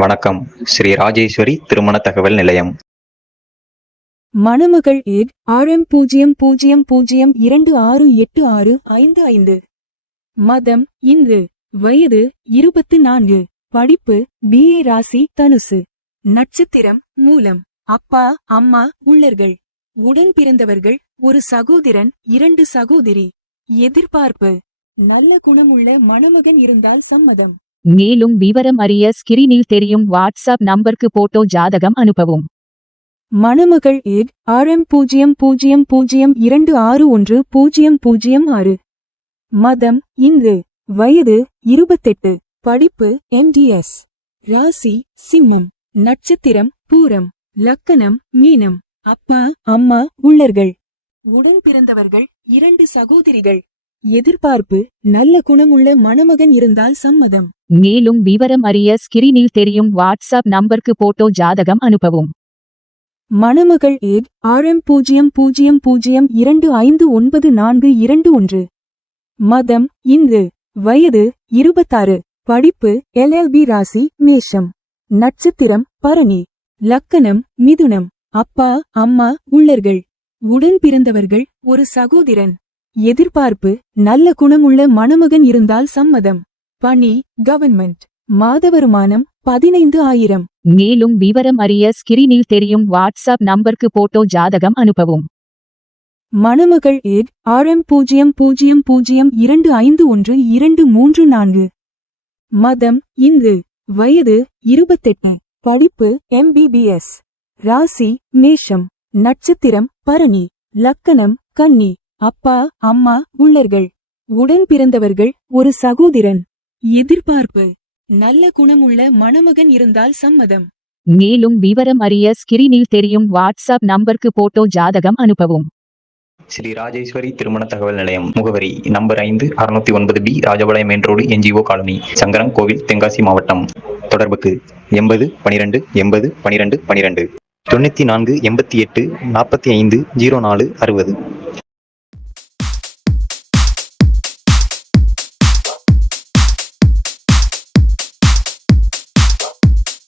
வணக்கம். ஸ்ரீ ராஜேஸ்வரி திருமண தகவல் நிலையம். மணமகள் ஏக் RM00268655. மதம் இந்து. வயது 24. படிப்பு BA. ராசி தனுசு. நட்சத்திரம் மூலம். அப்பா அம்மா உள்ளர்கள். உடன் பிறந்தவர்கள் ஒரு சகோதரன் 2 சகோதரி. எதிர்பார்ப்பு நல்ல குணமுள்ள மணமகன் இருந்தால் சம்மதம். மேலும் விவரம் அறிய ஸ்கிரீனில் தெரியும் வாட்ஸ்அப் நம்பருக்கு போட்டோ ஜாதகம் அனுப்பவும். மணமகள் ஏக் RM00261006. மதம் இந்து. வயது 28. படிப்பு MDS. ராசி சிம்மம். நட்சத்திரம் பூரம். லக்கணம் மீனம். அப்பா அம்மா உள்ளர்கள். உடன் பிறந்தவர்கள் 2 சகோதரிகள். எதிர்பார்ப்பு நல்ல குணமுள்ள மணமகன் இருந்தால் சம்மதம். மேலும் விவரம் அறிய ஸ்கிரீனில் தெரியும் வாட்ஸ்அப் நம்பருக்கு போட்டோ ஜாதகம் அனுப்பவும். மணமகள் ஏக் RM00259421. மதம் இந்து. வயது 26. படிப்பு LLB. ராசி மேஷம். நட்சத்திரம் பரணி. லக்கணம் மிதுனம். அப்பா அம்மா உள்ளர்கள். உடன் பிறந்தவர்கள் ஒரு சகோதரன். எதிர்பார்ப்பு நல்ல குணமுள்ள மணமகன் இருந்தால் சம்மதம். பணி கவர்மெண்ட். மாத வருமானம் 15,000. மேலும் விவரம் அறிய ஸ்கிரீனில் தெரியும் வாட்ஸ்அப் நம்பருக்கு போட்டோ ஜாதகம் அனுப்பவும். மணமகள் ஏக் RM00251234. மதம் இந்து. வயது 28. படிப்பு MBBS. ராசி மேஷம். நட்சத்திரம் பரணி. லக்கணம் கன்னி. அப்பா அம்மா உள்ளர்கள். உடன் பிறந்தவர்கள் ஒரு சகோதரன். எதிர்பார்ப்பு நல்ல குணமுள்ள மணமகன் இருந்தால் சம்மதம். மேலும் விவரம் அறிய ஸ்கிரீனில் தெரியும் வாட்ஸ்அப் நம்பருக்கு போட்டோ ஜாதகம் அனுப்பவும். ஸ்ரீ ராஜேஸ்வரி திருமண தகவல் நிலையம். முகவரி number 5 609B Rajapalayam main road NGO colony Sankaran கோவில் தென்காசி மாவட்டம். தொடர்புக்கு 80 12 80 12 12 94 88 45 04 60.